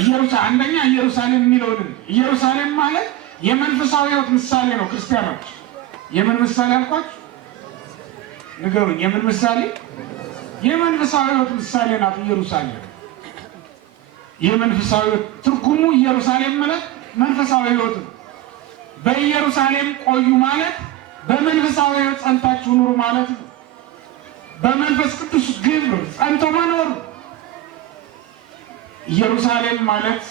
ኢየሩሳሌም አንደኛ ኢየሩሳሌም የሚለውን ኢየሩሳሌም ማለት የመንፈሳዊ ሕይወት ምሳሌ ነው። ክርስቲያኖች የምን ምሳሌ አልኳችሁ? ንገሩኝ። የምን ምሳሌ? የመንፈሳዊ ሕይወት ምሳሌ ናት ኢየሩሳሌም። የመንፈሳዊ ሕይወት ትርጉሙ ኢየሩሳሌም ማለት መንፈሳዊ ሕይወት ነው። በኢየሩሳሌም ቆዩ ማለት በመንፈሳዊ ሕይወት ጸንታችሁ ኑሩ ማለት ነው። በመንፈስ ቅዱስ ግብር ጸንቶ መኖር። ኢየሩሳሌም ማለት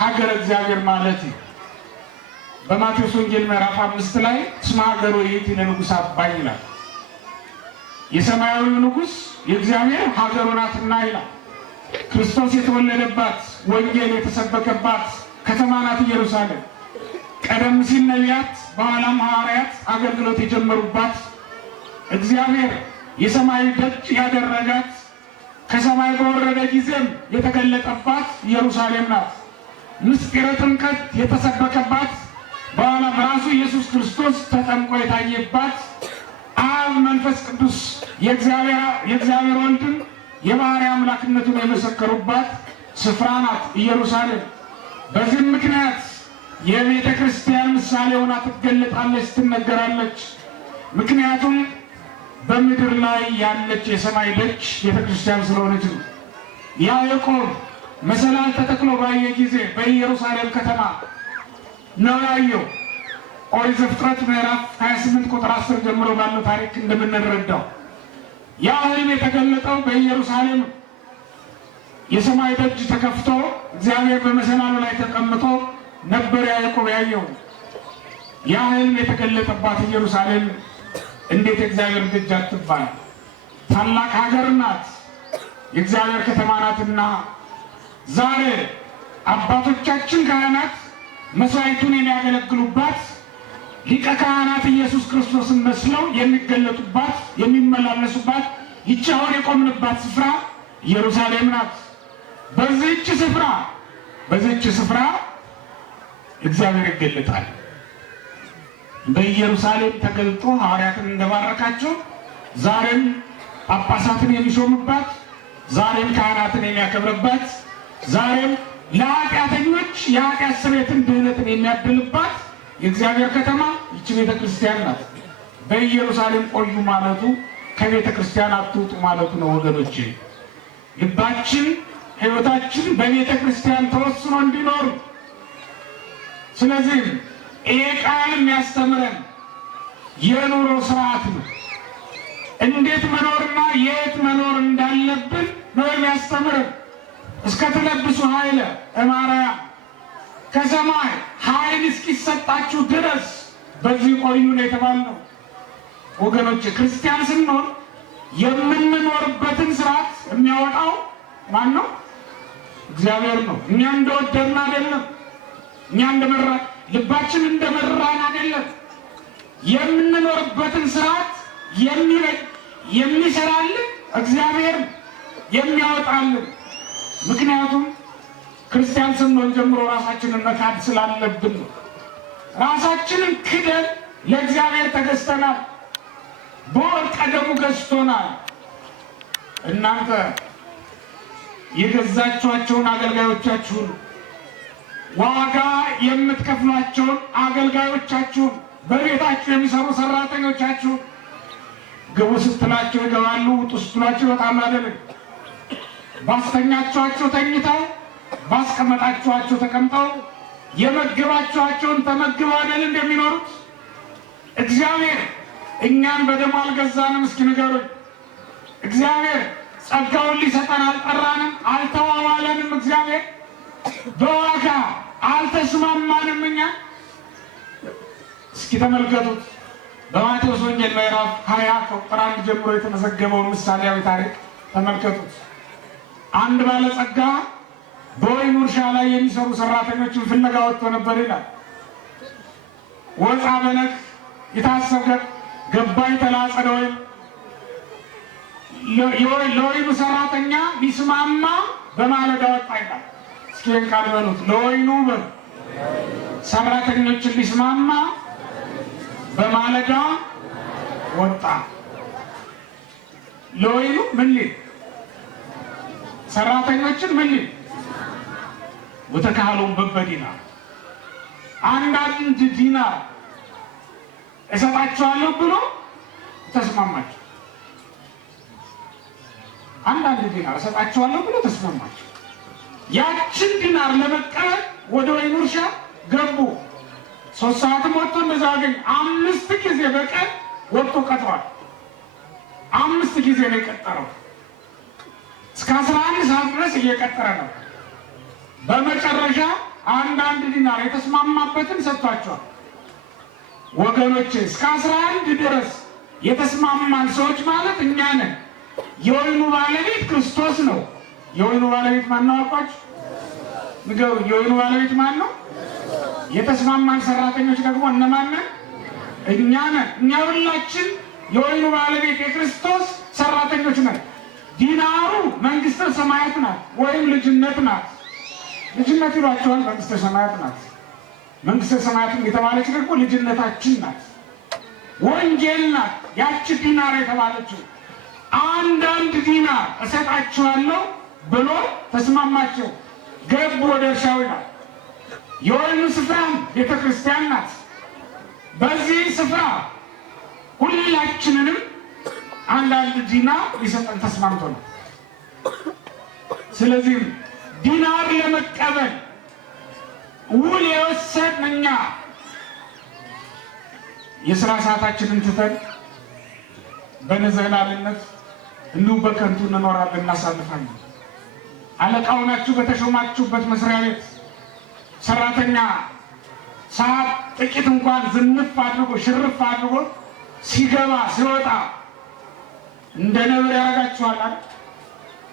ሀገረ እግዚአብሔር ማለት ነው። በማቴዎስ ወንጌል ምዕራፍ 5 ላይ እስመ ሀገሩ ይእቲ ለንጉሥ አባይ ይላል። የሰማያዊው ንጉሥ የእግዚአብሔር ሀገሩ ናትና ይላል። ክርስቶስ የተወለደባት ወንጌል የተሰበከባት ከተማ ናት ኢየሩሳሌም። ቀደም ሲል ነቢያት በኋላም ሐዋርያት አገልግሎት የጀመሩባት እግዚአብሔር የሰማይ ደጅ ያደረጋት ከሰማይ በወረደ ጊዜም የተገለጠባት ኢየሩሳሌም ናት። ምስጢረ ጥምቀት የተሰበከባት በኋላ በራሱ ኢየሱስ ክርስቶስ ተጠምቆ የታየባት አብ መንፈስ ቅዱስ የእግዚአብሔር ወልድን የባሕርይ አምላክነቱን የመሰከሩባት ስፍራ ናት ኢየሩሳሌም። በዚህም ምክንያት የቤተ ክርስቲያን ምሳሌ ሆና ትገለጣለች፣ ትነገራለች። ምክንያቱም በምድር ላይ ያለች የሰማይ ደጅ ቤተ ክርስቲያን ስለሆነች ነው። ያዕቆብ መሰላል ተተክሎ ባየ ጊዜ በኢየሩሳሌም ከተማ ነው ያየው። ኦሪት ዘፍጥረት ምዕራፍ 28 ቁጥር 10 ጀምሮ ባለው ታሪክ እንደምንረዳው ያ ሕልም የተገለጠው በኢየሩሳሌም የሰማይ ደጅ ተከፍቶ እግዚአብሔር በመሰላሉ ላይ ተቀምጦ ነበር ያዕቆብ ያየው። ያ ሕልም የተገለጠባት ኢየሩሳሌም እንዴት እግዚአብሔር ደጅ አትባል? ታላቅ ሀገር ናት፣ የእግዚአብሔር ከተማ ናትና ዛሬ አባቶቻችን ካህናት መስዋዕቱን የሚያገለግሉባት ሊቀ ካህናት ኢየሱስ ክርስቶስን መስለው የሚገለጡባት የሚመላለሱባት ይህች አሁን የቆምንባት ስፍራ ኢየሩሳሌም ናት። በዚህች ስፍራ እግዚአብሔር ይገለጣል። በኢየሩሳሌም ተገልጦ ሐዋርያትን እንደባረካቸው ዛሬም ጳጳሳትን የሚሾምባት፣ ዛሬም ካህናትን የሚያከብርባት፣ ዛሬም ለኃጢአተኞች የኃጢአት ስርየትን ድህነትን የሚያድልባት የእግዚአብሔር ከተማ ይህች ቤተ ክርስቲያን ናት። በኢየሩሳሌም ቆዩ ማለቱ ከቤተ ክርስቲያን አትውጡ ማለቱ ነው ወገኖቼ። ልባችን ሕይወታችን በቤተ ክርስቲያን ተወስኖ እንዲኖር። ስለዚህም ይሄ ቃል የሚያስተምረን የኑሮ ስርዓት ነው። እንዴት መኖርና የት መኖር እንዳለብን ነው የሚያስተምረን። እስከ ትለብሱ ኃይለ እማርያም ከሰማይ ኃይል እስኪሰጣችሁ ድረስ በዚህ ቆዩ ነው የተባልነው። ወገኖች ክርስቲያን ስንሆን የምንኖርበትን ስርዓት የሚያወጣው ማን ነው? እግዚአብሔር ነው። እኛ እንደወደድን አይደለም። እኛ እንደመራን ልባችን እንደመራን አይደለም። የምንኖርበትን ስርዓት የሚሰራልን እግዚአብሔር የሚያወጣልን። ምክንያቱም ክርስቲያን ስንሆን ጀምሮ ራሳችንን መካድ ስላለብን ነው። ራሳችንን ክደን ለእግዚአብሔር ተገዝተናል። በወርቀ ደሙ ገዝቶናል። እናንተ የገዛችኋቸውን አገልጋዮቻችሁን ዋጋ የምትከፍሏቸውን አገልጋዮቻችሁን በቤታችሁ የሚሰሩ ሰራተኞቻችሁን ግቡ ስትላቸው ይገባሉ፣ ውጡ ስትሏቸው ይወጣሉ አይደለም? ባስተኛችኋቸው ተኝተው ባስቀመጣችኋቸው ተቀምጠው የመገባችኋቸውን ተመግበው አይደል እንደሚኖሩት? እግዚአብሔር እኛን በደሙ አልገዛንም። እስኪ ንገሩኝ። እግዚአብሔር ጸጋውን ሊሰጠን አልጠራንም፣ አልተዋዋለንም። እግዚአብሔር በዋጋ አልተስማማንም። እኛ እስኪ ተመልከቱት። በማቴዎስ ወንጌል ምዕራፍ 20 ከቁጥር 1 ጀምሮ የተመዘገበውን ምሳሌያዊ ታሪክ ተመልከቱት። አንድ ባለጸጋ በወይኑ እርሻ ላይ የሚሰሩ ሰራተኞችን ፍለጋ ወጥቶ ነበር ይላል። ወፃ በነክ የታሰበ ገባይ ተላጸደ ወይም ለወይኑ ሰራተኛ ሊስማማ በማለዳ ወጣ ይላል። እስኪ ቃል በሉት። ለወይኑ ሰራተኞችን ሊስማማ በማለዳ ወጣ። ለወይኑ ምን ሊል? ሰራተኞችን ምን ሊል? ወተካህሎም በበዲናር አንዳንድ ዲናር እሰጣቸዋለሁ ብሎ ተስማማቸው። አንዳንድ ዲናር እሰጣቸዋለሁ ብሎ ተስማማቸው። ያችን ዲናር ለመቀበል ወደ ወይኑ እርሻ ገቡ። 3 ሰዓትም ወጥቶ እንደዛ አገኝ 5 ጊዜ በቀን ወጥቶ ቀጥሯል። 5 ጊዜ ነው የቀጠረው። እስከ 11 ሰዓት ድረስ እየቀጠረ ነው። በመጨረሻ አንዳንድ ዲናር የተስማማበትን ሰጥቷቸዋል። ወገኖቼ እስከ 11 ድረስ የተስማማን ሰዎች ማለት እኛ ነን። የወይኑ ባለቤት ክርስቶስ ነው። የወይኑ ባለቤት ማን ነው አልኳችሁ? ንገሩኝ። የወይኑ ባለቤት ማን ነው? የተስማማን ሰራተኞች ደግሞ እነማን ነን? እኛ ነን። እኛ ሁላችን የወይኑ ባለቤት የክርስቶስ ሰራተኞች ነን። ዲናሩ መንግስተ ሰማያት ናት ወይም ልጅነት ናት። ልጅነት ይሏቸዋል። መንግስተ ሰማያት ናት። መንግስተ ሰማያትም የተባለች ደግሞ ልጅነታችን ናት። ወንጌል ናት ያቺ ዲናር የተባለችው። አንዳንድ ዲናር እሰጣችኋለሁ ብሎ ተስማማቸው። ገቡ ወደ እርሻው ይላል። የወይኑ ስፍራም ቤተ ክርስቲያን ናት። በዚህ ስፍራ ሁላችንንም አንዳንድ ዲናር ሊሰጠን ተስማምቶ ነው። ስለዚህ ዲናር ለመቀበል ውል የወሰድን እኛ የሥራ ሰዓታችንን ትተን በነዘላልነት እንዲሁ በከንቱ እንኖራለን፣ እናሳልፋለን። አለቃው ናችሁ በተሾማችሁበት መስሪያ ቤት ሰራተኛ ሰዓት ጥቂት እንኳን ዝንፍ አድርጎ ሽርፍ አድርጎ ሲገባ ሲወጣ እንደ ነብር ያደርጋችኋል አይደል?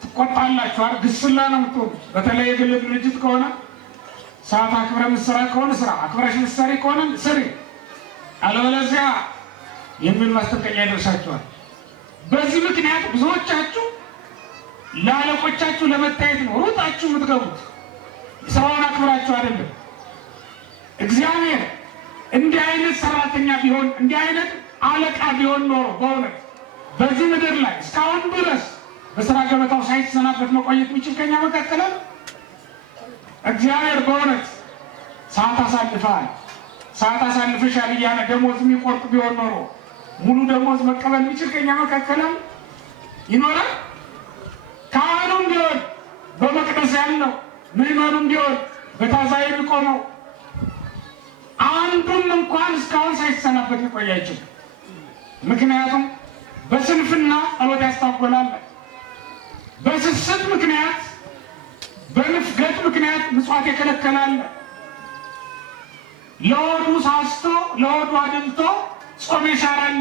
ትቆጣላችኋል። ግስላ ነው የምትሆኑት። በተለይ የግል ድርጅት ከሆነ ሰዓት አክብረ ምሰራ ከሆነ ስራ፣ አክብረሽ ምሰሪ ከሆነ ስሪ፣ አለበለዚያ የሚል ማስጠንቀቂያ ይደርሳችኋል። በዚህ ምክንያት ብዙዎቻችሁ ለአለቆቻችሁ ለመታየት ነው ሩጣችሁ የምትገቡት። ስራውን አክብራችሁ አይደለም። እግዚአብሔር እንዲህ አይነት ሰራተኛ ቢሆን እንዲህ አይነት አለቃ ቢሆን ኖሮ በእውነት በዚህ ምድር ላይ እስካሁን ድረስ በስራ ገበታው ሳይሰናበት መቆየት የሚችል ከኛ መካከል እግዚአብሔር በእውነት ሰዓት አሳልፈሃል፣ ሰዓት አሳልፈሻል እያለ ደሞዝ የሚቆርጥ ቢሆን ኖሮ ሙሉ ደሞዝ መቀበል የሚችል ከኛ መካከል ይኖራል? ካህኑም ቢሆን በመቅደስ ያለው ምዕመኑም ቢሆን በታዛ የሚቆመው አንዱም እንኳን እስካሁን ሳይሰናበት ሊቆይ አይችልም። ምክንያቱም በስንፍና ጸሎት ያስታጎላል፣ በስስት ምክንያት በንፍገት ምክንያት ምጽዋት የከለከላል፣ ለወዱ ሳስቶ ለወዱ አድልቶ ጾም የሻራል፣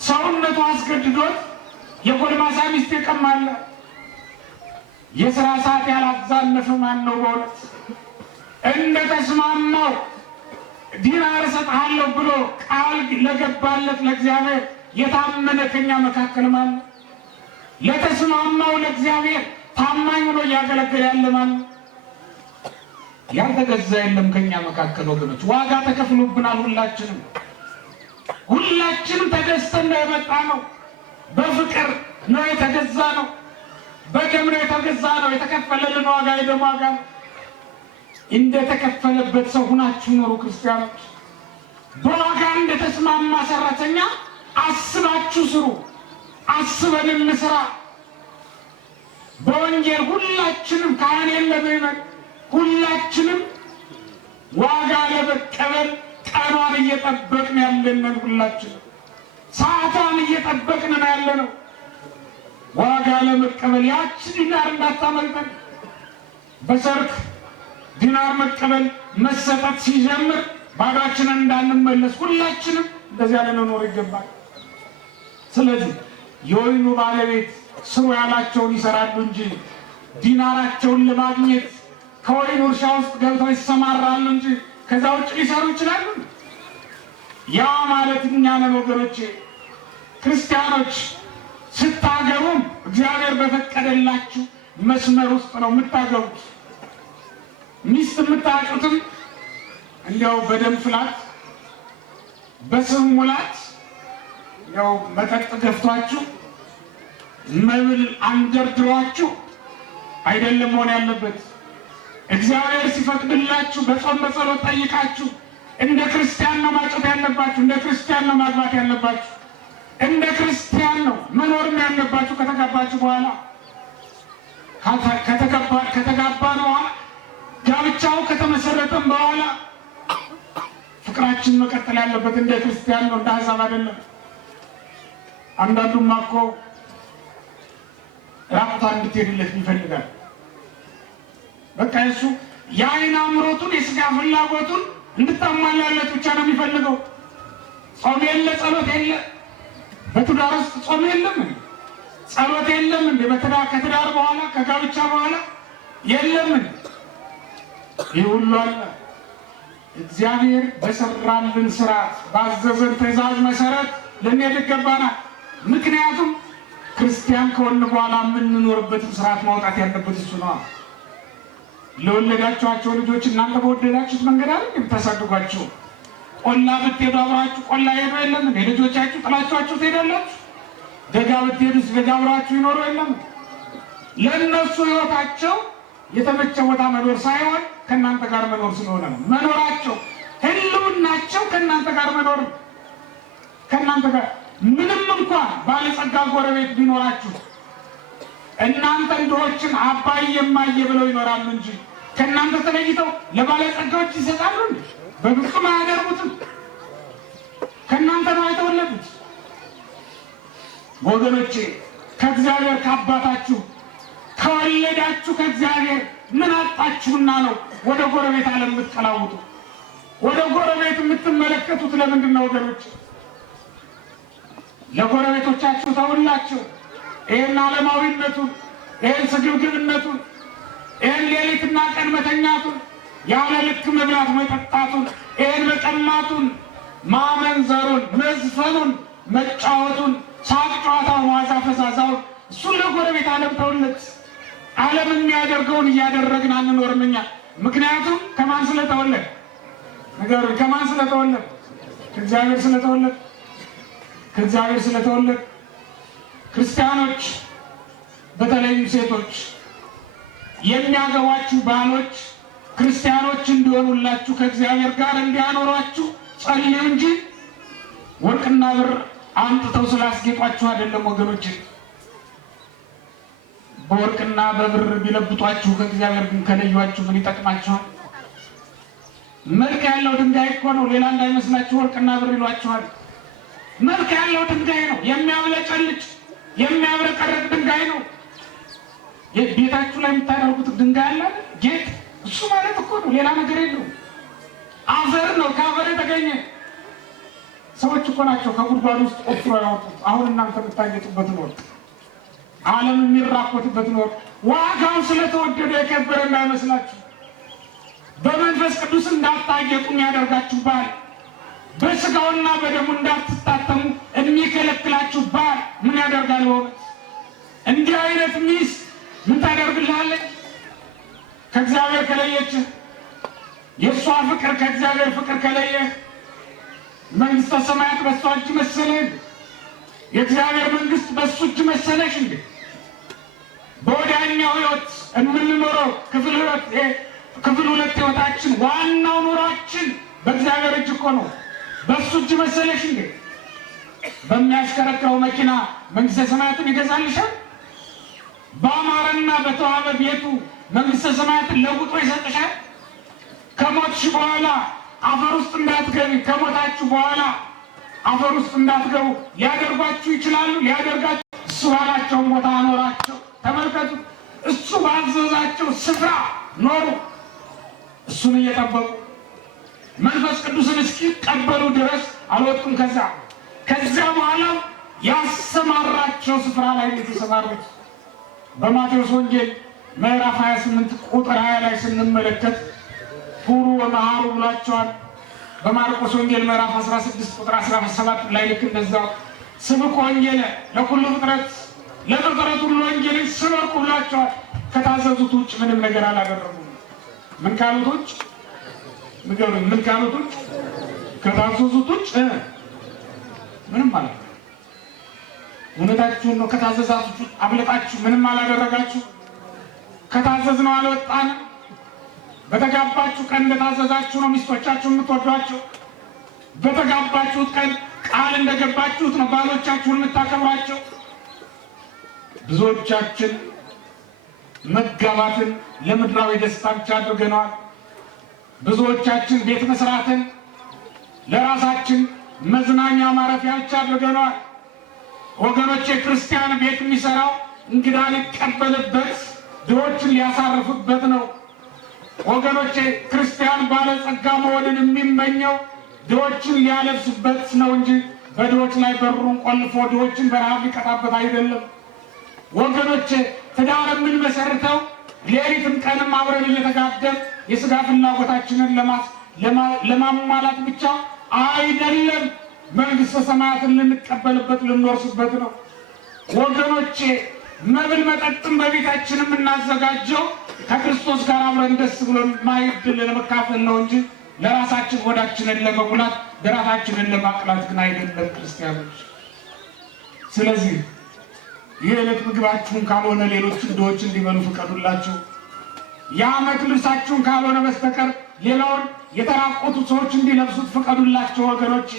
ሰውነቱ አስገድዶት የጎልማሳ ሚስት የቀማለ። የሥራ ሰዓት ያላዛለፈ ማን ነው? በእውነት እንደተስማማው ዲናር እሰጥሃለሁ ብሎ ቃል ለገባለት ለእግዚአብሔር የታመነ ከኛ መካከል ማን ነው? ለተስማማው ለእግዚአብሔር ታማኝ ሆኖ እያገለገለ ያለ ማን ነው? ያልተገዛ የለም ከኛ መካከል ወገኖች። ዋጋ ተከፍሎብናል። ሁላችንም ተገዝተን ነው የመጣ ነው። በፍቅር ነው የተገዛ ነው። በደም ነው የተገዛ ነው። የተከፈለልን ዋጋ የደም ዋጋ ነው። እንደተከፈለበት ሰው ሁናችሁ ኖሩ ክርስቲያኖች። በዋጋ እንደተስማማ ሰራተኛ አስባችሁ ስሩ። አስበን እንስራ። በወንጌል ሁላችንም ካህን የለም ይመን ሁላችንም ዋጋ ለመቀበል ቀኗን እየጠበቅን ያለንን ሁላችንም ሰዓቷን እየጠበቅን ነው ያለነው። ዋጋ ለመቀበል ያቺ ዲናር እንዳታመልጠን። በሰርክ ዲናር መቀበል መሰጠት ሲጀምር ባዷችንን እንዳንመለስ ሁላችንም እንደዚያ ልንኖር ይገባል። ስለዚህ የወይኑ ባለቤት ስሩ ያላቸውን ይሰራሉ እንጂ ዲናራቸውን ለማግኘት ከወይኑ እርሻ ውስጥ ገብተው ይሰማራሉ እንጂ ከዛ ውጭ ሊሰሩ ይችላሉ? ያ ማለት እኛ ነን ወገኖቼ። ክርስቲያኖች ስታገቡም እግዚአብሔር በፈቀደላችሁ መስመር ውስጥ ነው የምታገቡት። ሚስት የምታጩትም እንዲያው በደም ፍላት በስም ሙላት ያው መጠጥ ገፍቷችሁ መብል አንደርድሯችሁ አይደለም መሆን ያለበት። እግዚአብሔር ሲፈቅድላችሁ በጾም በጸሎት ጠይቃችሁ እንደ ክርስቲያን ነው ማጨት ያለባችሁ፣ እንደ ክርስቲያን ነው ማግባት ያለባችሁ፣ እንደ ክርስቲያን ነው መኖርም ያለባችሁ። ከተጋባችሁ በኋላ ከተጋባን በኋላ ጋብቻው ከተመሰረተም በኋላ ፍቅራችን መቀጠል ያለበት እንደ ክርስቲያን ነው፣ እንደ ሀሳብ አይደለም። አንዳንዱማ እኮ ራቁቷን እንድትሄድለት ይፈልጋል። በቃ እሱ የአይን አምሮቱን የስጋ ፍላጎቱን እንድታሟላለት ብቻ ነው የሚፈልገው። ጾም የለ ጸሎት የለ፣ በትዳር ውስጥ ጾም የለም እንዴ? ጸሎት የለም እንዴ? ከትዳር በኋላ ከጋብቻ በኋላ የለም እንዴ? ይህ ሁሉ አለ። እግዚአብሔር በሰራልን ስርዓት ባዘዘን ትእዛዝ መሰረት ልንሄድ ይገባናል። ምክንያቱም ክርስቲያን ከሆነ በኋላ የምንኖርበትን ስርዓት ማውጣት ያለበት እሱ ነው። ለወለዳችኋቸው ልጆች እናንተ በወደዳችሁት መንገድ አይደል የምታሳድጓቸው? ቆላ ብትሄዱ አብራችሁ ቆላ ሄዱ የለም እንዴ? ልጆቻችሁ ጥላችኋቸው ትሄዳላችሁ? ደጋ ብትሄዱስ ደጋ አብራችሁ ይኖሩ የለም? ለእነሱ ህይወታቸው የተመቸ ቦታ መኖር ሳይሆን ከእናንተ ጋር መኖር ስለሆነ ነው። መኖራቸው ህልውናቸው ከእናንተ ጋር መኖር ነው። ከእናንተ ጋር ምንም እንኳን ባለጸጋ ጎረቤት ቢኖራችሁ እናንተ ድሆችን አባዬ እማዬ ብለው ይኖራሉ እንጂ ከእናንተ ተለይተው ለባለጸጋዎች ይሰጣሉ እንዴ? በፍጹም አያደርጉትም። ከእናንተ ነው የተወለዱት። ወገኖቼ ከእግዚአብሔር ከአባታችሁ ከወለዳችሁ ከእግዚአብሔር ምን አጣችሁና ነው ወደ ጎረቤት ዓለም የምትቀላውጡ? ወደ ጎረቤት የምትመለከቱት ለምንድን ነው ወገኖች? ለጎረቤቶቻችሁ ተውላችሁ ይህን ዓለማዊነቱን፣ ይህን ስግብግብነቱን፣ ይህን ሌሊትና ቀን መተኛቱን፣ ያለ ልክ መብላት መጠጣቱን፣ ይህን መቀማቱን፣ ማመንዘሩን፣ መዝፈኑን፣ መጫወቱን፣ ሳቅ ጨዋታውን፣ ዋዛ ፈዛዛውን እሱን ለጎረቤት ዓለም ተውለት። ዓለም የሚያደርገውን እያደረግን አንኖርም እኛ። ምክንያቱም ከማን ስለተወለድ ንገሩኝ? ከማን ስለተወለድ? ከእግዚአብሔር ስለተወለድ። ከእግዚአብሔር ስለተወለድ ክርስቲያኖች በተለይም ሴቶች የሚያገባችሁ ባሎች ክርስቲያኖች እንዲሆኑላችሁ ከእግዚአብሔር ጋር እንዲያኖሯችሁ ጸልዩ እንጂ ወርቅና ብር አምጥተው ስላስጌጧችሁ አይደለም ወገኖች። በወርቅና በብር ቢለብጧችሁ ከእግዚአብሔር ግን ከለዩአችሁ ምን ይጠቅማችኋል? መልክ ያለው ድንጋይ እኮ ነው፣ ሌላ እንዳይመስላችሁ ወርቅና ብር ይሏችኋል። መልክ ያለው ድንጋይ ነው፣ የሚያብለጨልጭ የሚያብረቀርቅ ድንጋይ ነው። ቤታችሁ ላይ የምታደርጉት ድንጋይ አለ ጌጥ፣ እሱ ማለት እኮ ነው፣ ሌላ ነገር የለውም። አፈር ነው፣ ከአፈር የተገኘ። ሰዎች እኮ ናቸው ከጉድጓድ ውስጥ ቆፍሮ ያወጡት። አሁን እናንተ የምታጌጡበትን ወርቅ፣ ዓለም የሚራኮትበትን ወርቅ ዋጋው ስለተወደደ የከበረ እንዳይመስላችሁ። በመንፈስ ቅዱስ እንዳታጌጡ የሚያደርጋችሁ ባል፣ በስጋውና በደሙ እንዳትታተሙ የሚከለክላችሁ ባል ምን ያደርጋል? ሆነ እንዲህ አይነት ሚስት ምን ታደርግልሃለች? ከእግዚአብሔር ከለየች፣ የእሷ ፍቅር ከእግዚአብሔር ፍቅር ከለየ፣ መንግስተ ሰማያት በእሷ እጅ መሰለህ? የእግዚአብሔር መንግስት በእሱ እጅ መሰለሽ እንዴ? በወዲያኛው ህይወት የምንኖረው ክፍል ሁለት ህይወታችን ዋናው ኑሯችን በእግዚአብሔር እጅ እኮ ነው። በእሱ እጅ መሰለሽ እንዴ? በሚያሽከረክረው መኪና መንግስተ ሰማያትን ይገዛልሻል? በአማረና በተዋበ ቤቱ መንግስተ ሰማያትን ለውጦ ይሰጥሻል? ከሞትሽ በኋላ አፈር ውስጥ እንዳትገቢ፣ ከሞታችሁ በኋላ አፈር ውስጥ እንዳትገቡ ሊያደርጓችሁ ይችላሉ። ሊያደርጋችሁ እሱ ባላቸውን ቦታ አኖራቸው። ተመልከቱ፣ እሱ ባዘዛቸው ስፍራ ኖሩ። እሱን እየጠበቁ መንፈስ ቅዱስን እስኪቀበሉ ድረስ አልወጡም። ከዚያ በኋላ ያሰማራቸው ስፍራ ላይ የተሰማሩት በማቴዎስ ወንጌል ምዕራፍ 28 ቁጥር 20 ላይ ስንመለከት ሁሩ ወመሃሩ ብሏቸዋል። በማርቆስ ወንጌል ምዕራፍ 16 ቁጥር 17 ላይ ልክ እንደዛው ስብኩ ወንጌለ ለኩሉ ፍጥረት፣ ለፍጥረት ሁሉ ወንጌልን ስበኩ ብሏቸዋል። ከታዘዙት ውጭ ምንም ነገር አላደረጉም። ምን ካሉት ውጭ ንገሩኝ? ምን ካሉት ውጭ? ከታዘዙት ውጭ ምንም ማለት ነው። እውነታችሁን ነው። ከታዘዛችሁ አብልጣችሁ ምንም አላደረጋችሁ። ከታዘዝነው አልወጣንም። በተጋባችሁ ቀን እንደታዘዛችሁ ነው ሚስቶቻችሁን የምትወዷቸው። በተጋባችሁት ቀን ቃል እንደገባችሁት ነው ባሎቻችሁን የምታከብሯቸው። ብዙዎቻችን መጋባትን ለምድራዊ ደስታ ብቻ አድርገነዋል። ብዙዎቻችን ቤት መስራትን ለራሳችን መዝናኛ ማረፊያ ብቻ አድርገነዋል። ወገኖቼ ክርስቲያን ቤት የሚሰራው እንግዳ ሊቀበልበት፣ ድሆችን ሊያሳርፍበት ነው። ወገኖቼ ክርስቲያን ባለጸጋ መሆንን የሚመኘው ድሆችን ሊያለብስበት ነው እንጂ በድሆች ላይ በሩን ቆልፎ ድሆችን በረሃብ ሊቀጣበት አይደለም። ወገኖቼ ትዳር የምንመሰርተው ሌሊትም ቀንም አብረን እየተጋደል የሥጋ ፍላጎታችንን ለማሟላት ብቻ አይደለም። መንግሥተ ሰማያትን ልንቀበልበት ልንወርስበት ነው። ወገኖቼ መብል መጠጥም በቤታችን የምናዘጋጀው ከክርስቶስ ጋር አብረን ደስ ብሎን ማዕድ ለመካፈል ነው እንጂ ለራሳችን ሆዳችንን ለመሙላት ደረታችንን ለማቅላት ግን አይደለም ክርስቲያኖች። ስለዚህ የዕለት ምግባችሁን ካልሆነ ሌሎችን ድሆች እንዲበሉ ፍቀዱላቸው። የዓመት ልብሳችሁን ካልሆነ በስተቀር ሌላውን የተራቆቱ ሰዎች እንዲለብሱት ፍቀዱላቸው። ወገኖች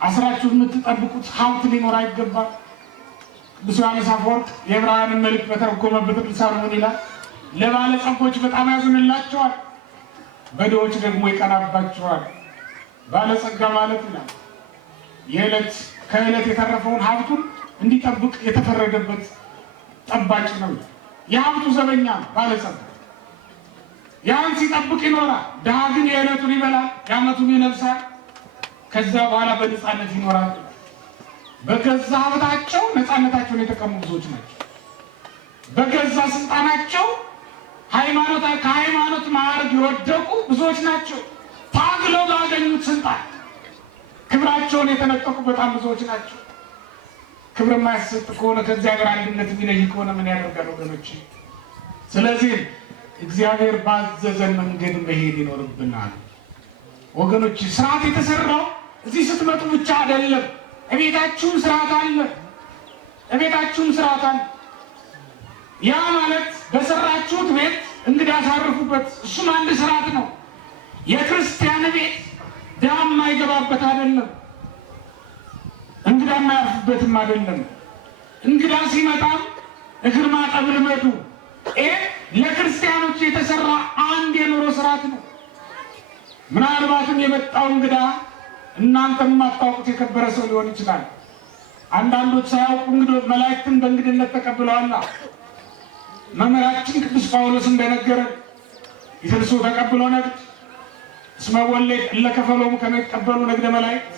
አስራችሁ የምትጠብቁት ሀብት ሊኖር አይገባም። ቅዱስ ዮሐንስ አፈወርቅ የዕብራውያንን መልእክት በተረጎመበት ልሳኑ ምን ይላል? ለባለጸጎች በጣም ያዝንላቸዋል፣ በድሆች ደግሞ ይቀናባቸዋል። ባለጸጋ ማለት ይላል ከዕለት የተረፈውን ሀብቱን እንዲጠብቅ የተፈረደበት ጠባቂ ነው። የሀብቱ ዘበኛ ባለጸጋ ያን ሲጠብቅ ይኖራል። ድሃ ግን የዕለቱን ይበላል፣ የዓመቱን ይለብሳል፣ ከዛ በኋላ በነፃነት ይኖራል። በገዛ ሀብታቸው ነፃነታቸውን የተቀሙ ብዙዎች ናቸው። በገዛ ስልጣናቸው ከሃይማኖት ማዕረግ የወደቁ ብዙዎች ናቸው። ታግለው ባገኙት ስልጣን ክብራቸውን የተነጠቁ በጣም ብዙዎች ናቸው። ክብር የማያሰጥ ከሆነ ከእግዚአብሔር አንድነት የሚለይ ከሆነ ምን ያደርጋል ወገኖች? ስለዚህ እግዚአብሔር ባዘዘን መንገድ መሄድ ይኖርብናል ወገኖች። ስርዓት የተሰራው እዚህ ስትመጡ ብቻ አይደለም። እቤታችሁም ስርዓት አለ። እቤታችሁም ስርዓት አለ። ያ ማለት በሰራችሁት ቤት እንግዳ አሳርፉበት። እሱም አንድ ስርዓት ነው። የክርስቲያን ቤት ድሃ የማይገባበት አይደለም፣ እንግዳ የማያርፍበትም አይደለም። እንግዳ ሲመጣም እግር ማጠብ ልመዱ። ይህ ለክርስቲያኖች የተሰራ አንድ የኑሮ ስርዓት ነው። ምናልባትም የመጣው እንግዳ እናንተም የማታውቁት የከበረ ሰው ሊሆን ይችላል። አንዳንዶች ሳያውቁ መላእክትን በእንግድነት ተቀብለዋል። መምህራችን ቅዱስ ጳውሎስ እንደነገረን ይትልሱ ተቀብሎ ነግድ እስመ ወሌት እለከፈሎሙ ከመ ይቀበሉ ነግደ መላእክት።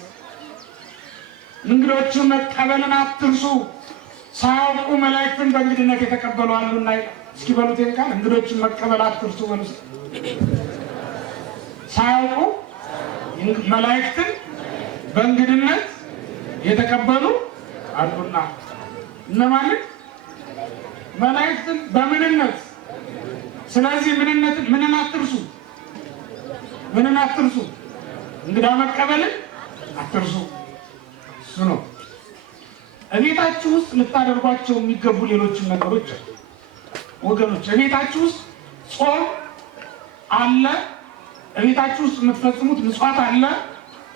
እንግዶችን መቀበልን አትርሱ፣ ሳያውቁ መላእክትን በእንግድነት የተቀበሉ አሉና። እስኪ በሉት ቃል እንግዶችን መቀበል አትርሱ በሉ። ሳያውቁ መላእክትን በእንግድነት የተቀበሉ አሉና። እነማን? መላእክትን በምንነት። ስለዚህ ምንን አትርሱ፣ ምንን አትርሱ? እንግዳ መቀበልን አትርሱ። እሱ ነው። እቤታችሁ ውስጥ ልታደርጓቸው የሚገቡ ሌሎችን ነገሮች ወገኖች። እቤታችሁ ውስጥ ጾም አለ። እቤታችሁ ውስጥ የምትፈጽሙት ምጽዋት አለ።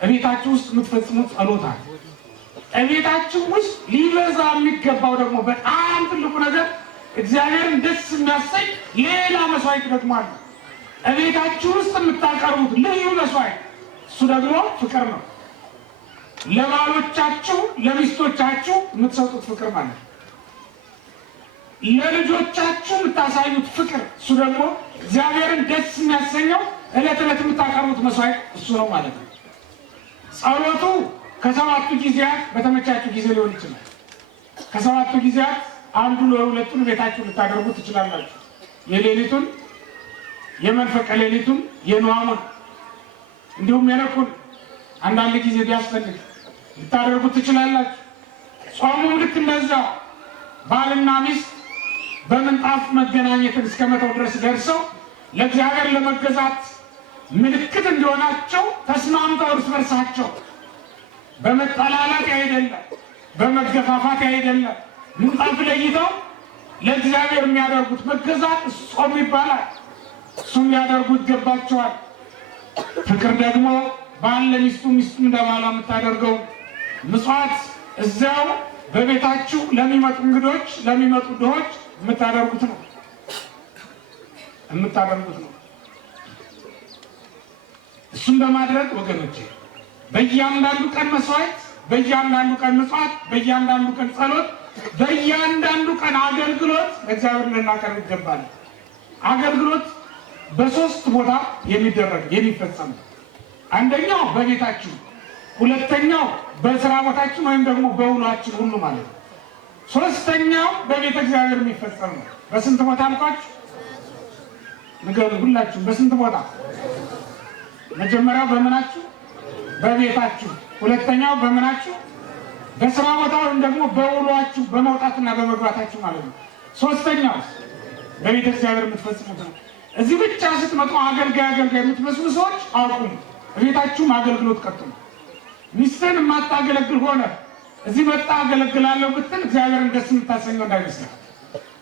እቤታችሁ ውስጥ የምትፈጽሙት ጸሎት አለ። እቤታችሁ ውስጥ ሊበዛ የሚገባው ደግሞ በጣም ትልቁ ነገር እግዚአብሔርን ደስ የሚያሰኝ ሌላ መስዋዕት ደግሞ አለ። እቤታችሁ ውስጥ የምታቀርቡት ልዩ መስዋዕት፣ እሱ ደግሞ ፍቅር ነው። ለባሎቻችሁ ለሚስቶቻችሁ የምትሰጡት ፍቅር ማለት ነው። ለልጆቻችሁ የምታሳዩት ፍቅር፣ እሱ ደግሞ እግዚአብሔርን ደስ የሚያሰኘው ዕለት ዕለት የምታቀርቡት መስዋዕት እሱ ነው ማለት ነው። ጸሎቱ ከሰባቱ ጊዜያት በተመቻችሁ ጊዜ ሊሆን ይችላል። ከሰባቱ ጊዜያት አንዱን ወይ ሁለቱን ቤታችሁ ልታደርጉ ትችላላችሁ። የሌሊቱን፣ የመንፈቀ ሌሊቱን፣ የነዋሙን እንዲሁም የነኩን አንዳንድ ጊዜ ቢያስፈልግ ልታደርጉ ትችላላችሁ። ጾሙም ልክ እንደዛ ባልና ሚስት በምንጣፍ መገናኘትን እስከመተው ድረስ ደርሰው ለእግዚአብሔር ለመገዛት ምልክት እንዲሆናቸው ተስማምተው እርስ በርሳቸው በመጠላላት አይደለም፣ በመገፋፋት አይደለም፣ ምንጣፍ ለይተው ለእግዚአብሔር የሚያደርጉት መገዛት ጾም ይባላል። እሱም ሊያደርጉ ይገባቸዋል። ፍቅር ደግሞ ባል ለሚስቱ፣ ሚስቱ ለባሏ የምታደርገው ምጽዋት እዚያው በቤታችሁ ለሚመጡ እንግዶች፣ ለሚመጡ ድሆች የምታደርጉት ነው። እሱም በማድረግ ወገኖቼ በእያንዳንዱ ቀን መስዋዕት፣ በእያንዳንዱ ቀን ምጽዋት፣ በእያንዳንዱ ቀን ጸሎት፣ በእያንዳንዱ ቀን አገልግሎት ለእግዚአብሔር ልናቀርብ ይገባል። አገልግሎት በሶስት ቦታ የሚፈጸም አንደኛው በቤታችን፣ ሁለተኛው በስራ ቦታችን ወይም ደግሞ በውሏችን ሁሉ ማለት ነው። ሶስተኛው በቤተ እግዚአብሔር የሚፈጸም ነው። በስንት ቦታ አልኳችሁ? ንገሩ ሁላችሁ። በስንት ቦታ? መጀመሪያው በምናችሁ? በቤታችሁ። ሁለተኛው በምናችሁ? በስራ ቦታ ወይም ደግሞ በውሏችሁ በመውጣትና በመግባታችሁ ማለት ነው። ሶስተኛው በቤተ እግዚአብሔር የምትፈጽሙት ነው። እዚህ ብቻ ስትመጡ አገልጋይ የምትመስሉ ሰዎች አቁሙ። ቤታችሁም አገልግሎት ቀጥሉ። ሚስትህን የማታገለግል ሆነ እዚህ መጣ አገለግላለሁ ብትል እግዚአብሔርን ደስ የምታሰኘው እንዳይመስልህ።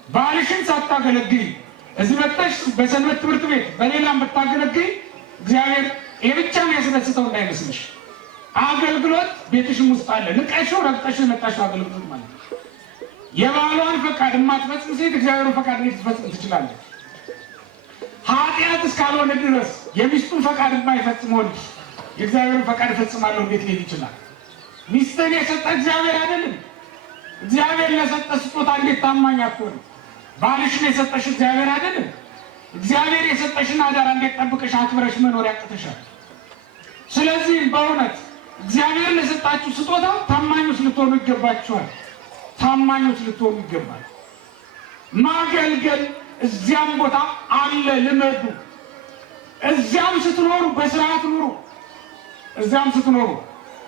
ባልሽን ሳታገለግይ እዚህ መጣሽ በሰንበት ትምህርት ቤት በሌላም ብታገለግይ እግዚአብሔር የብቻ የሚያስደስተው እንዳይመስልሽ። አገልግሎት ቤትሽም ውስጥ አለ። ንቀሽው ረግጠሽው የመጣሽው አገልግሎት ማለት ነው። የባሏን ፈቃድ የማትፈጽም ሴት እግዚአብሔርን ፈቃድ እንዴት ትፈጽም ትችላለች? ኃጢአት እስካልሆነ ድረስ የሚስቱን ፈቃድ የማይፈጽም ወንድ የእግዚአብሔርን ፈቃድ እፈጽማለሁ እንዴት ሊል ይችላል? ሚስትን የሰጠ እግዚአብሔር አይደለም? እግዚአብሔር ለሰጠ ስጦታ እንዴት ታማኝ አትሆንም? ባልሽን የሰጠሽ እግዚአብሔር አይደለም? እግዚአብሔር የሰጠሽን አደራ እንዴት ጠብቀሽ አክብረሽ መኖር ያቅተሻል? ስለዚህ በእውነት እግዚአብሔር ለሰጣችሁ ስጦታ ታማኞች ልትሆኑ ይገባችኋል። ታማኞች ልትሆኑ ይገባል። ማገልገል እዚያም ቦታ አለ፣ ልመዱ። እዚያም ስትኖሩ በስርዓት ኑሩ። እዚያም ስትኖሩ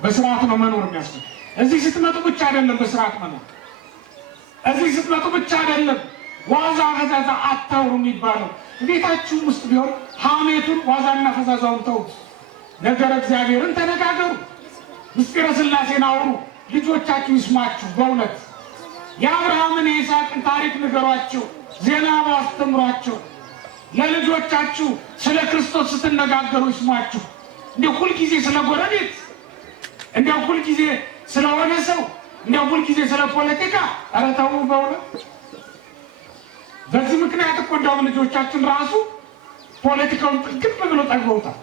በስርዓት ነው መኖር የሚያስፈልግ። እዚህ ስትመጡ ብቻ አይደለም በስርዓት መኖር። እዚህ ስትመጡ ብቻ አይደለም ዋዛ ፈዛዛ አታውሩ የሚባለው። ቤታችሁ ውስጥ ቢሆን ሐሜቱን ዋዛና ፈዛዛውን ተውት። ነገረ እግዚአብሔርን ተነጋገሩ። ምስጢረ ሥላሴን አውሩ። ልጆቻችሁ ይስማችሁ። በእውነት የአብርሃምን የይስሐቅን ታሪክ ንገሯቸው። ዜና አስተምሯቸው። ለልጆቻችሁ ስለ ክርስቶስ ስትነጋገሩ ይስሟችሁ። እንዲያው ሁልጊዜ ስለ ጎረቤት፣ እንዲያው ሁልጊዜ ስለሆነ ሰው፣ እንዲያው ሁልጊዜ ስለ ፖለቲካ ኧረ ተው በእውነት። በዚህ ምክንያት እኮ እንደውም ልጆቻችን ራሱ ፖለቲካውን ጥግብ ብሎ ጠግበውታል።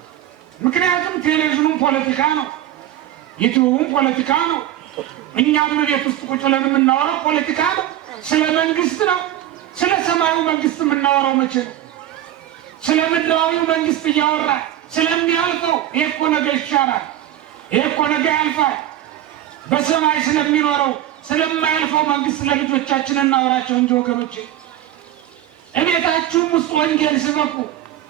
ምክንያቱም ቴሌቪዥኑም ፖለቲካ ነው፣ ዩቲዩብም ፖለቲካ ነው። እኛም ቤት ውስጥ ቁጭ ብለን የምናወራው ፖለቲካ ነው። ስለ መንግስት ነው። ስለ ሰማዩ መንግስት የምናወራው መቼ ነው? ስለ ምድራዊው መንግስት እያወራ ስለሚያልፈው ይሄ እኮ ነገ ይሻላል፣ ይሄ እኮ ነገ ያልፋል። በሰማይ ስለሚኖረው ስለማያልፈው መንግስት ለልጆቻችን እናወራቸው እንጂ ወገኖቼ። እቤታችሁም ውስጥ ወንጌል ስበኩ።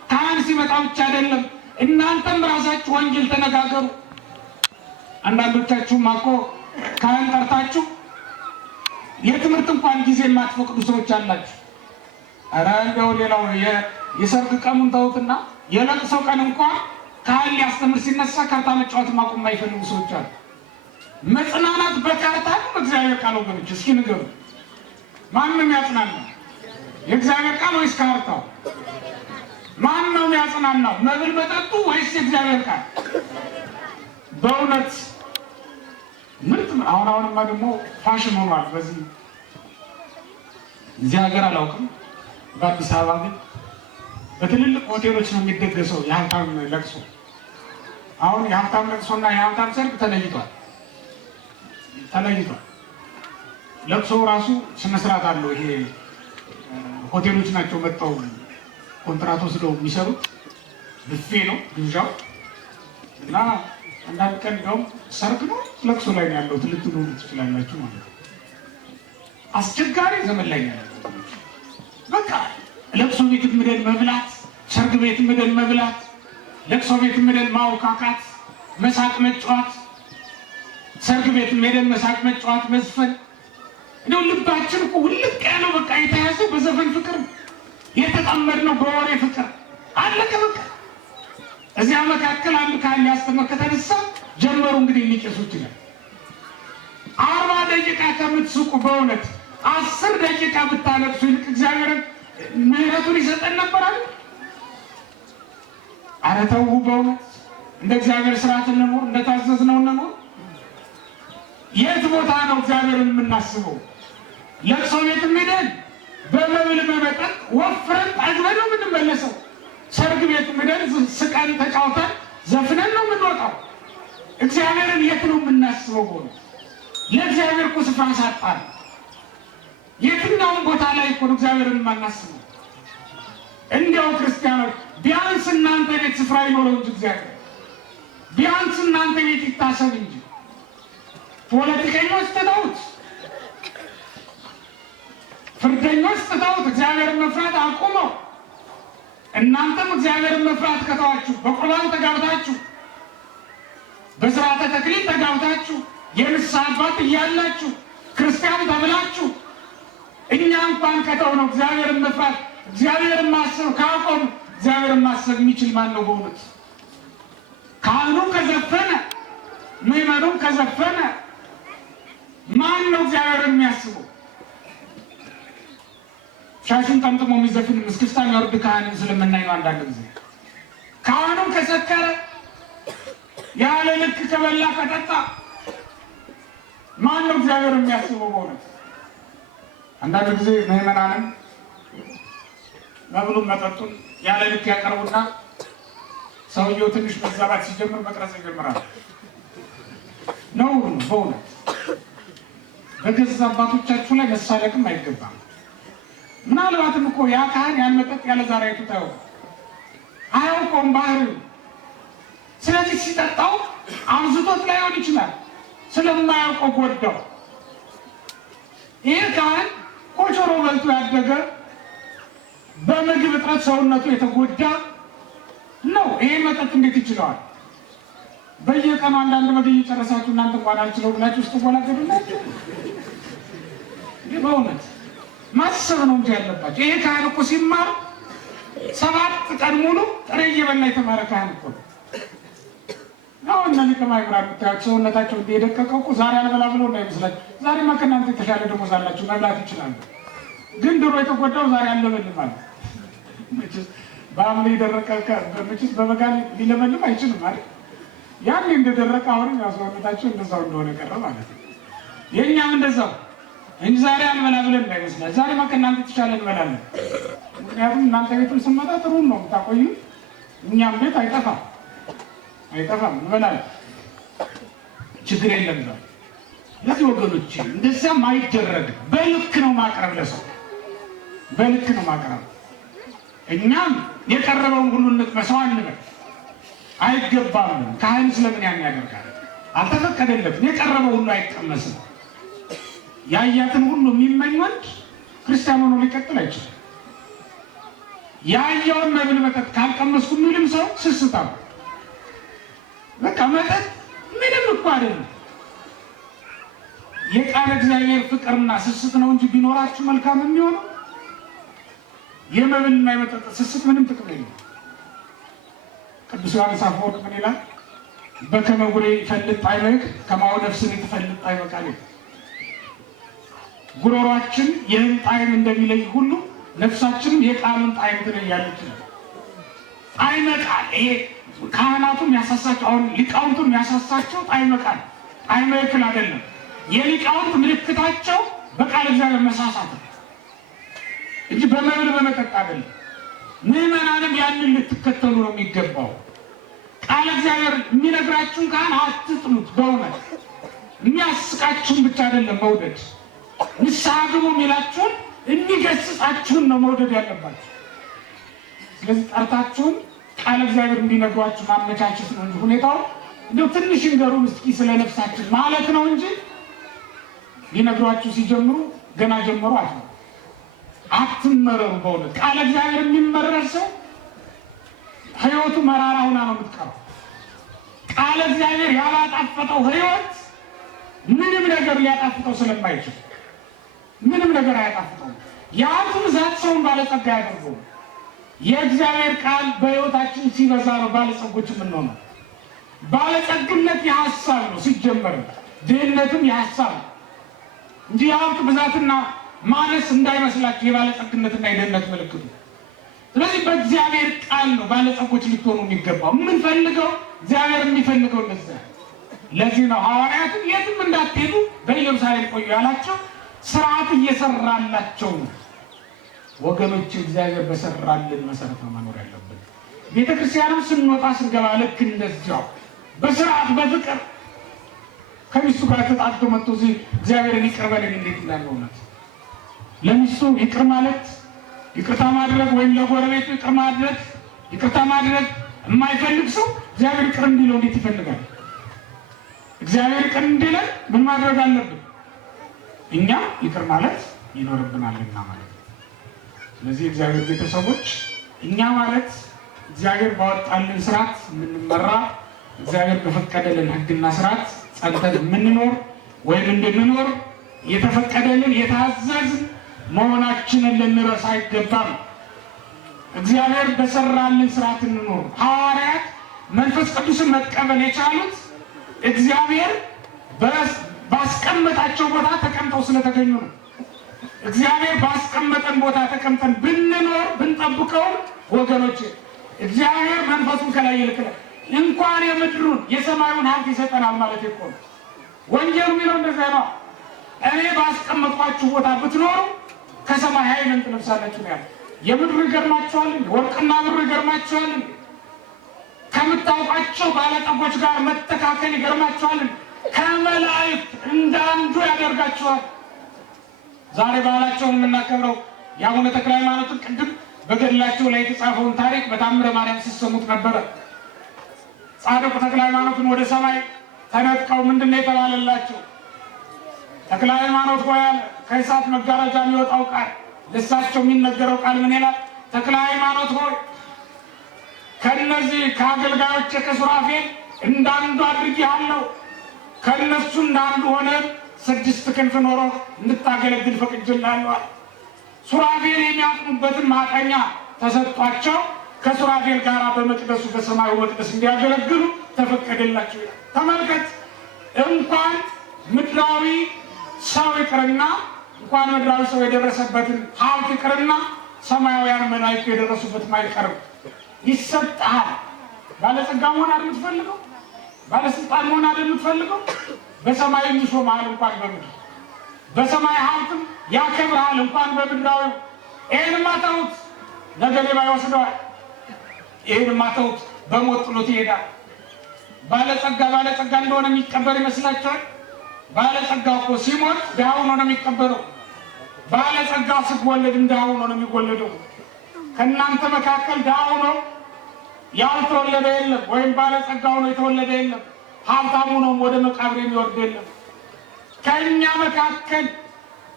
ካህን ሲመጣ ብቻ አይደለም፣ እናንተም ራሳችሁ ወንጌል ተነጋገሩ። አንዳንዶቻችሁም እኮ ካህን ጠርታችሁ የትምህርት እንኳን ጊዜ የማትፈቅዱ ሰዎች አላችሁ። ኧረ እንደው ሌላው የሰርግ ቀኑን ተውትና የለቅሶ ቀን እንኳን ካህን ሊያስተምር ሲነሳ ካርታ መጫወት ማቆም የማይፈልጉ ሰዎች አሉ። መጽናናት በካርታ ነው እግዚአብሔር ቃል? ወገኖች እስኪ ንገሩ። ማንም ያጽናናው? የእግዚአብሔር ቃል ወይስ ካርታው? ማን ነው ያጽናናው? መብል መጠጡ ወይስ የእግዚአብሔር ቃል? በእውነት ምርጥ። አሁንማ ደግሞ ፋሽን ሆኗል። እዚህ ሀገር አላውቅም፣ በአዲስ አበባ ግን በትልልቅ ሆቴሎች ነው የሚደገሰው የሀብታም ለቅሶ። አሁን የሀብታም ለቅሶና የሀብታም ሰርግ ተለይቷል። ለቅሶ ራሱ ስነስርዓት አለው። ይሄ ሆቴሎች ናቸው መጥተው ኮንትራት ወስደው የሚሰሩት። ብፌ ነው ግብዣው እና አንዳንድ ቀን እንደውም ሰርግ ነው ለቅሶ ላይ ነው ያለው ልትሉ ትችላላችሁ ማለት ነው። አስቸጋሪ ዘመን ላይ ነው ያለው። በቃ ለቅሶ ቤት ምደን መብላት፣ ሰርግ ቤት ምደን መብላት፣ ለቅሶ ቤት ምደን ማውካካት፣ መሳቅ መጫወት፣ ሰርግ ቤት ምደን መሳቅ መጫወት፣ መዝፈን። እንደው ልባችን እኮ ውልቅ ያለው በቃ የተያዘው በዘፈን ፍቅር፣ የተጠመድነው በወሬ ፍቅር አለቀ በቃ። እዚያ መካከል አንድ ካህን ሊያስተምር ከተነሳ ጀመሩ እንግዲህ ሊቄሱ ይችላል። 40 ደቂቃ ከምትስቁ በእውነት 10 ደቂቃ ብታለቅሱ ይልቅ እግዚአብሔርን ምሕረቱን ይሰጠን ነበር አይደል? ኧረ ተው በእውነት እንደ እግዚአብሔር ስርዓት እንኖር፣ እንደታዘዝነው እንኖር። የት ቦታ ነው እግዚአብሔርን የምናስበው? ለቅሶ ቤት ሄደን በመብል በመጠጥ ወፍረን ጠግበን ነው የምንመለሰው። ሰርግ ቤት ሄደን ስቀን ተጫውተን ዘፍነን ነው የምንወጣው። እግዚአብሔርን የት ነው የምናስበው? በእውነት ለእግዚአብሔር እኮ ስፍራ ሳጣን። የትኛውም ቦታ ላይ እኮ ነው እግዚአብሔርን የማናስበው። እንዲያው ክርስቲያኖች ቢያንስ እናንተ ቤት ስፍራ ይኖረው እንጂ እግዚአብሔር ቢያንስ እናንተ ቤት ይታሰብ እንጂ። ፖለቲከኞች ትተውት፣ ፍርደኞች ትተውት እግዚአብሔርን መፍራት አቁመው፣ እናንተም እግዚአብሔርን መፍራት ከተዋችሁ፣ በቁርባን ተጋብታችሁ፣ በሥርዓተ ተክሊል ተጋብታችሁ፣ የንስሐ አባት እያላችሁ ክርስቲያን ተብላችሁ እኛ እንኳን ከተውነው እግዚአብሔርን መፍራት እግዚአብሔርን ማሰብ ካቆም እግዚአብሔርን ማሰብ የሚችል ማን ነው? በእውነት ካህኑ ከዘፈነ ምዕመኑ ከዘፈነ ማን ነው እግዚአብሔርን የሚያስበው? ሻሹን ጠምጥሞ የሚዘፍን እስክስታ የሚያወርድ ካህንን ስለምናይ ነው። አንዳንድ ጊዜ ካህኑ ከሰከረ ያለ ልክ ከበላ ከጠጣ ማን ነው እግዚአብሔር የሚያስበው? በእውነት አንዳንድ ጊዜ ምዕመናንም መብሉን መጠጡን ያለ ልክ ያቀርቡና ሰውየው ትንሽ መዛባት ሲጀምር መቅረጽ ይጀምራል። ነው በእውነት በገዛ አባቶቻችሁ ላይ መሳለቅም አይገባም። ምናልባትም እኮ ያ ካህን ያን መጠጥ ያለ ዛሬቱ ታየው አያውቀውም ባህሪው። ስለዚህ ሲጠጣው አብዝቶት ላይሆን ይችላል፣ ስለማያውቀው ጎዳው። ይህ ካህን ኮቾሮ በልቶ ያደገ በምግብ እጥረት ሰውነቱ የተጎዳ ነው። ይሄ መጠጥ እንዴት ይችለዋል? በየቀኑ አንዳንድ ምግብ እየጨረሳችሁ እናንተ እንኳን አልችለው ብላችሁ ውስጥ ተጓላገዱላችሁ። በእውነት ማሰብ ነው እንጂ ያለባቸው። ይሄ ካህን እኮ ሲማር 7 ቀን ሙሉ ጥሬ እየበላ የተማረ ካህን እኮ ነው። አሁን እነዚህ ከማይምራን የምታያቸው ሰውነታቸው የደቀቀው እኮ ዛሬ አልበላ ብሎ እንዳይመስላችሁ። ዛሬማ ከእናንተ የተሻለ ደሞዝ አላችሁ፣ መብላት ይችላሉ። ግን ድሮ የተጎዳው ዛሬ አለበልም አለ። በአምሌ የደረቀ በምችት በበጋ ሊለመልም አይችልም ማለት ያን እንደደረቀ አሁንም ያሰውነታቸው እንደዛው እንደሆነ ቀረ ማለት ነው። የእኛም እንደዛው እንጂ ዛሬ አልበላ ብለን እንዳይመስላችሁ። ዛሬማ ከእናንተ የተሻለ እንበላለን። ምክንያቱም እናንተ ቤቱን ስንመጣ ጥሩ ነው የምታቆዩ፣ እኛም ቤት አይጠፋም እንበላለን፣ ችግር የለም ነው። ለዚህ ወገኖች እንደዛም አይደረግም። በልክ ነው ማቅረብ፣ ለሰው በልክ ነው ማቅረብ። እኛም የቀረበውን ሁሉ እንቅመሰው አንበል፣ አይገባም። ካህን ስለምን ያን ያደርጋል? አልተፈቀደለትም። የቀረበው ሁሉ አይቀመስም። ያያትን ሁሉ የሚመኝ ወንድ ክርስቲያን ሆኖ ሊቀጥል አይችልም። ያያውን መብል መጠጥ ካልቀመስኩ የሚልም ሰው ስስታም። በቃ መጠጥ ምንም እኮ አይደለም። የቃለ እግዚአብሔር ፍቅርና ስስት ነው እንጂ ቢኖራችሁ መልካም የሚሆነው የመብልና የመጠጥ ስስት ምንም ጥቅም የለም። ቅዱስ ዮሐንስ አፈወርቅ ምን ይላል? በከመ ጉሬ ይፈልጥ ጣዕመ እክል ከማሁ ነፍስን ትፈልጥ ጣዕመ ቃል። ጉሮሯችን ይህን ጣዕም እንደሚለይ ሁሉ ነፍሳችንም የቃሉን ጣዕም ትለያለች። ጣዕመ ቃል ይሄ ካህናቱም ያሳሳቸው፣ አሁን ሊቃውንቱም ያሳሳቸው ጣዕመ ቃል ጣዕመ እክል አይደለም። የሊቃውንት ምልክታቸው በቃል እግዚአብሔር መሳሳት ነው እንጂ በመብል በመጠጥ አይደለም። ምዕመናንም ያንን ልትከተሉ ነው የሚገባው። ቃል እግዚአብሔር የሚነግራችሁን ካህን አትጥሉት። በእውነት የሚያስቃችሁን ብቻ አይደለም መውደድ፣ ንስሐ ግቡ የሚላችሁን የሚገስጻችሁን ነው መውደድ ያለባችሁ። ስለዚህ ጠርታችሁን ቃል እግዚአብሔር እንዲነግሯችሁ ማመቻቸት ነው እንጂ ሁኔታው እንደው ትንሽ እንገሩን እስኪ ስለ ነፍሳችን ማለት ነው እንጂ ሊነግሯችሁ ሲጀምሩ ገና ጀምሩ አትመረሩ። በእውነት ቃል እግዚአብሔር የሚመረር ሰው ሕይወቱ መራራ ሆና ነው የምትቀረው። ቃል እግዚአብሔር ያላጣፈጠው ሕይወት ምንም ነገር ሊያጣፍጠው ስለማይችል ምንም ነገር አያጣፍጠው። የሀብቱ ብዛት ሰውን ባለጸጋ ያደርገው። የእግዚአብሔር ቃል በሕይወታችን ሲበዛ ነው ባለጸጎች የምንሆነው። ባለጸግነት የሀሳብ ነው ሲጀመር፣ ድህነትም የሀሳብ ነው እንጂ የሀብት ብዛትና ማነስ እንዳይመስላችሁ የባለጸግነትና የድህነት ምልክቱ። ስለዚህ በእግዚአብሔር ቃል ነው ባለጸጎች ልትሆኑ የሚገባው። የምንፈልገው እግዚአብሔር የሚፈልገው እንደዛ። ለዚህ ነው ሐዋርያትን የትም እንዳትሄዱ በኢየሩሳሌም ቆዩ ያላቸው። ስርዓት እየሰራላቸው ነው ወገኖች። እግዚአብሔር በሰራልን መሰረት ነው መኖር ያለብን። ቤተክርስቲያንም ስንወጣ ስንገባ ልክ እንደዚያው በስርዓት በፍቅር ከሚስቱ ጋር ተጣልቶ መጥቶ እዚህ እግዚአብሔርን ይቅር በለኝ እንዴት እንዳለው እውነት ለሚስቱ ይቅር ማለት ይቅርታ ማድረግ ወይም ለጎረቤቱ ይቅርታ ማድረግ የማይፈልግ ሰው እግዚአብሔር ይቅር እንዲለው እንዴት ይፈልጋል? እግዚአብሔር ይቅር እንዲለን ምን ማድረግ አለብን? እኛ ይቅር ማለት ይኖርብናልና ማለት ነው። ስለዚህ እግዚአብሔር ቤተሰቦች እኛ ማለት እግዚአብሔር ባወጣልን ስርዓት የምንመራ እግዚአብሔር በፈቀደልን ሕግና ስርዓት ጸንተን የምንኖር ወይም እንድንኖር የተፈቀደልን የታዘዝን መሆናችንን ልንረሳ አይገባም። እግዚአብሔር በሰራልን ስርዓት እንኖር። ሐዋርያት መንፈስ ቅዱስን መቀበል የቻሉት እግዚአብሔር ባስቀመጣቸው ቦታ ተቀምጠው ስለተገኙ ነው። እግዚአብሔር ባስቀመጠን ቦታ ተቀምጠን ብንኖር ብንጠብቀው ወገኖች እግዚአብሔር መንፈሱን ከላይ ይልክላል። እንኳን የምድሩን የሰማዩን ሀብት ይሰጠናል ማለት እኮ ነው። ወንጌሉ የሚለው እንደዚያ ነው። እኔ ባስቀመጥኳችሁ ቦታ ብትኖሩ ከሰማይ ኃይልን ትለብሳላችሁ ነው ያለው። የምድር ይገርማችኋል፣ ወርቅና ብር ይገርማችኋል፣ ከምታውቋቸው ባለጠጎች ጋር መተካከል ይገርማችኋል፣ ከመላእክት እንዳንዱ ያደርጋችኋል። ዛሬ በዓላቸውን የምናከብረው የአቡነ ተክለ ሃይማኖትን ቅድም በገድላቸው ላይ የተጻፈውን ታሪክ በታምረ ማርያም ሲሰሙት ነበረ። ጻድቁ ተክለ ሃይማኖትን ወደ ሰማይ ተነጥቀው ምንድነው የተባለላቸው? ተክለ ሃይማኖት ሆይ አለ ከእሳት መጋረጃ የሚወጣው ቃል ለሳቸው የሚነገረው ቃል ምን ይላል? ተክለ ሃይማኖት ሆይ ከነዚህ ከአገልጋዮች ከሱራፌል እንዳንዱ አድርጌሃለሁ፣ ከነሱ እንዳንዱ ሆነ 6 ክንፍ ኖሮ እንድታገለግል ፈቅጄልሃለሁ። ሱራፌል የሚያጥኑበትን ማጠኛ ተሰጥቷቸው ከሱራፌል ጋር በመቅደሱ በሰማዩ መቅደስ እንዲያገለግሉ ተፈቀደላቸው ይላል። ተመልከት፣ እንኳን ምድራዊ ሰው ይቅርና እንኳን ምድራዊ ሰው የደረሰበትን ሀብት ይቅርና ሰማያውያን መላእክት የደረሱበት አይቀርም። ይሰጣል። ባለጸጋ መሆን አይደል የምትፈልገው? ባለስልጣን መሆን አይደል የምትፈልገው? በሰማይ ይሾምሃል እንኳን በምድር በሰማይ ሀብትም ያከብርሃል እንኳን በምድራዊ። ይሄንማ ተውት፣ ነገ ሌባ ይወስደዋል። ይሄንማ ተውት፣ በሞት ጥሎት ይሄዳል። ባለጸጋ እንደሆነ የሚቀበር ይመስላችኋል? ባለጸጋ እኮ ሲሞት ድሃ ሆኖ ነው የሚቀበረው። ባለጸጋ ስትወለድ ድሃ ሆኖ ነው የሚወለደው። ከእናንተ መካከል ድሃ ሆኖ ያልተወለደ የለም፣ ወይም ባለጸጋ ሆኖ የተወለደ የለም። ሀብታም ሆኖ ወደ መቃብር የሚወርድ የለም። ከእኛ መካከል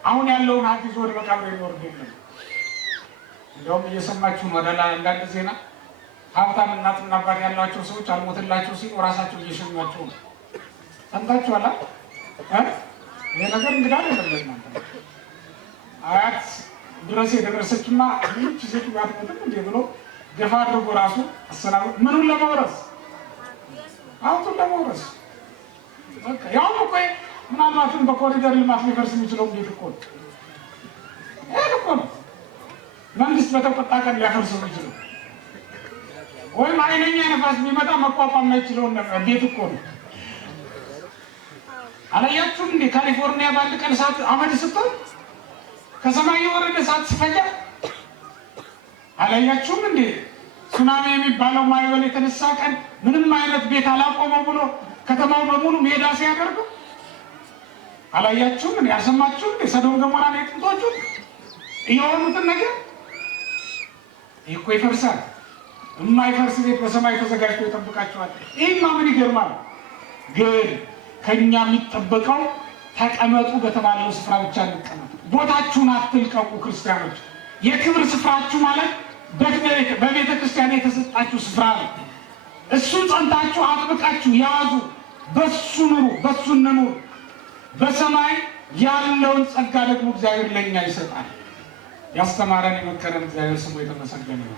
አሁን ያለውን ሀብት ይዞ ወደ መቃብር የሚወርድ የለም። እንደውም እየሰማችሁ ነው ወደ አንዳንድ ዜና ሀብታም እናትና አባት ያላቸው ሰዎች አልሞትላቸው ሲሉ ራሳቸው እየሸኟቸው ነው። ሰምታችኋል? ይሄ ነገር እንግዳ አይደለም። አያት ድረስ የደረሰችና ልጅ ሴት ያትሞትም እንዴ ብሎ ገፋ አድርጎ ራሱ አሰናብቶ ምኑን ለመውረስ ሀብቱን ለመውረስ በቃ ያው እኮ ምናልባትም በኮሪደር ልማት ሊፈርስ የሚችለው ቤት እኮ ነው። ይሄ እኮ ነው መንግስት በተቆጣ ቀን ሊያፈርሰው የሚችለው ወይም ኃይለኛ ነፋስ ቢመጣ መቋቋም የማይችለውን ቤት እኮ ነው። አላያችሁም እንዴ ካሊፎርኒያ በአንድ ቀን እሳት አመድ ስትሆን ከሰማይ የወረደ እሳት ሲፈጃ አላያችሁም እንዴ? ሱናሚ የሚባለው ማዕበል የተነሳ ቀን ምንም አይነት ቤት አላቆመው ብሎ ከተማው በሙሉ ሜዳ ሲያደርጉ አላያችሁም እንዴ? ያልሰማችሁም እንዴ? ሰዶም ገሞራ ነው የጥንቶቹ የሆኑትን ነገር ይህ እኮ ይፈርሳል። የማይፈርስ ቤት በሰማይ ተዘጋጅቶ ይጠብቃችኋል። ይህማ ምን ይገርማል። ግን ከኛ የሚጠበቀው ተቀመጡ በተባለው ስፍራ ብቻ እንቀመጡ። ቦታችሁን አትልቀቁ። ክርስቲያኖች የክብር ስፍራችሁ ማለት በቤተ ክርስቲያን የተሰጣችሁ ስፍራ ነው። እሱን ጸንታችሁ አጥብቃችሁ ያዙ። በሱ ኑሩ፣ በሱ እንኑር። በሰማይ ያለውን ጸጋ ደግሞ እግዚአብሔር ለኛ ይሰጣል። ያስተማረን የመከረን እግዚአብሔር ስሙ የተመሰገነ ነው።